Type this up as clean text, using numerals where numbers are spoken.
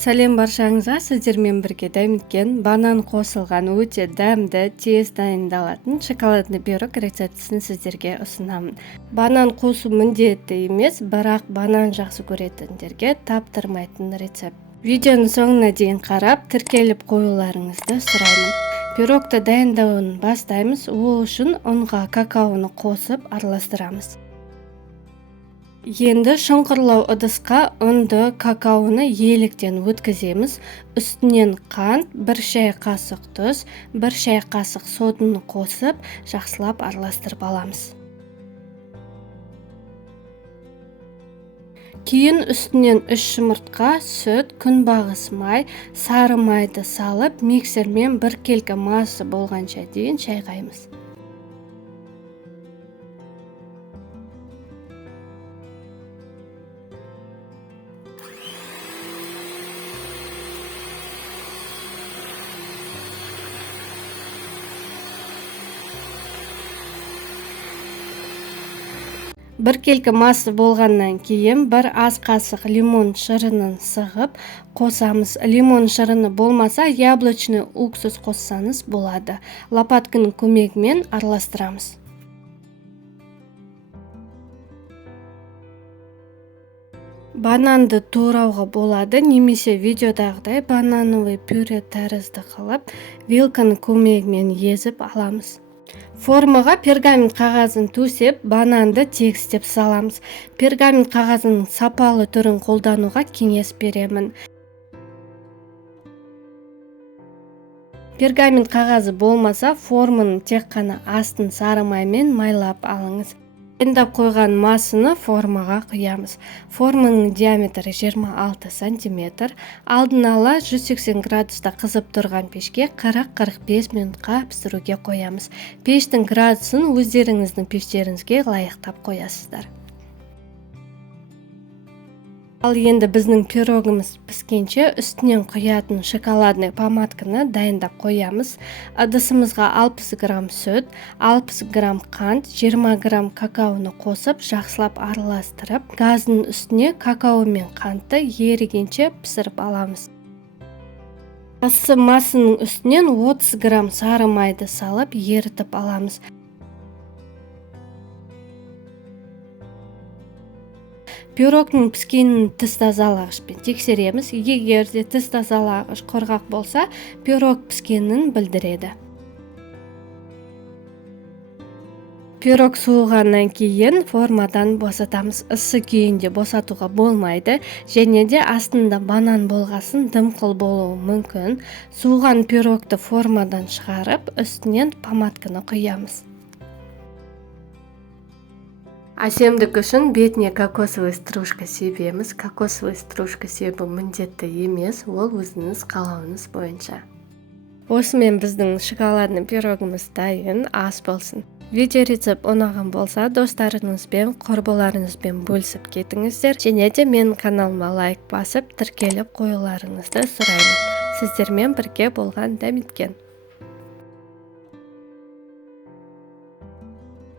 Сәлем баршаңызға, сіздермен бірге дайындалған банан қосылған өте дәмді, тез дайындалатын шоколадный пирог рецептісін сіздерге ұсынамын. Банан қосу міндетті емес, бірақ банан жақсы көретіндерге таптырмайтын рецепт. Видеоның соңына дейін қарап, тіркеліп қоюларыңызды сұраймын. Пирогты дайындауын бастаймыз. Ол үшін ұнға какаоны қосып араластырамыз. Енді шұңқырлау ыдысқа ұнды какаоны еліктен өткіземіз. Үстінен қант, 1 шай қасық тұз, 1 шай қасық соданы қосып, жақсылап араластырып аламыз. Кейін үстінен 3 жұмыртқа, сүт, күнбағыс май, сары майды салып, миксермен 1 келкі масы болғанша дейін шайқаймыз. Бір келкі масы болғаннан кейін 1 ас қасық лимон шырынын сығып қосамыз. Лимон шырыны болмаса, яблочный уксус қоссаңыз болады. Лопатканың көмегімен араластырамыз. Бананды турауға болады, немесе видеодағыдай банановый пюре тәрізді қылып, вилканың көмегімен езіп аламыз. Формаға пергамент қағазын төсеп, бананды тегістеп саламыз. Пергамент қағазының сапалы түрін қолдануға кеңес беремін. Пергамент қағазы болмаса, форманың тек қана астын сары маймен майлап алыңыз. Дайындап қойған масыны формаға құямыз. Форманың диаметрі 26 см. Алдын ала 180 градуста қызып тұрған пешке 40-45 минутқа пісіруге қоямыз. Пештің градусын өздеріңіздің пештеріңізге лайықтап қоясыздар. Ал енді біздің пирогымыз піскенше үстінен құятын шоколадный помадканы дайындап қоямыз. Ыдысымызға 60 грамм сүт, 60 грамм қант, 20 грамм какаоны қосып, жақсылап араластырып, газдың үстіне какао мен қантты ерігенше пісіріп аламыз. Ысы масының үстінен 30 грамм сары майды салып, ерітіп аламыз. Пирогның піскенін тіс тазалағышпен тексереміз. Егер де тіс тазалағыш құрғақ болса, пирог піскенін білдіреді. Пирог суығаннан кейін формадан босатамыз. Ысы күйінде босатуға болмайды, және де астында банан болғасын дымқыл болуы мүмкін. Суыған пирогты формадан шығарып, үстінен помадканы құямыз. Әсемдік үшін бетіне кокосовый стружка себеміз. Кокосовый стружка себу міндетті емес, ол өзіңіз қалауыңыз бойынша. Осымен біздің шоколадный пирогымыз дайын, ас болсын. Видео рецепт ұнаған болса, достарыңызбен, құрбыларыңызбен бөлісіп кетіңіздер. Және де менің каналыма лайк басып, тіркеліп қоюларыңызды сұраймын. Сіздермен бірге болған Дәметкен.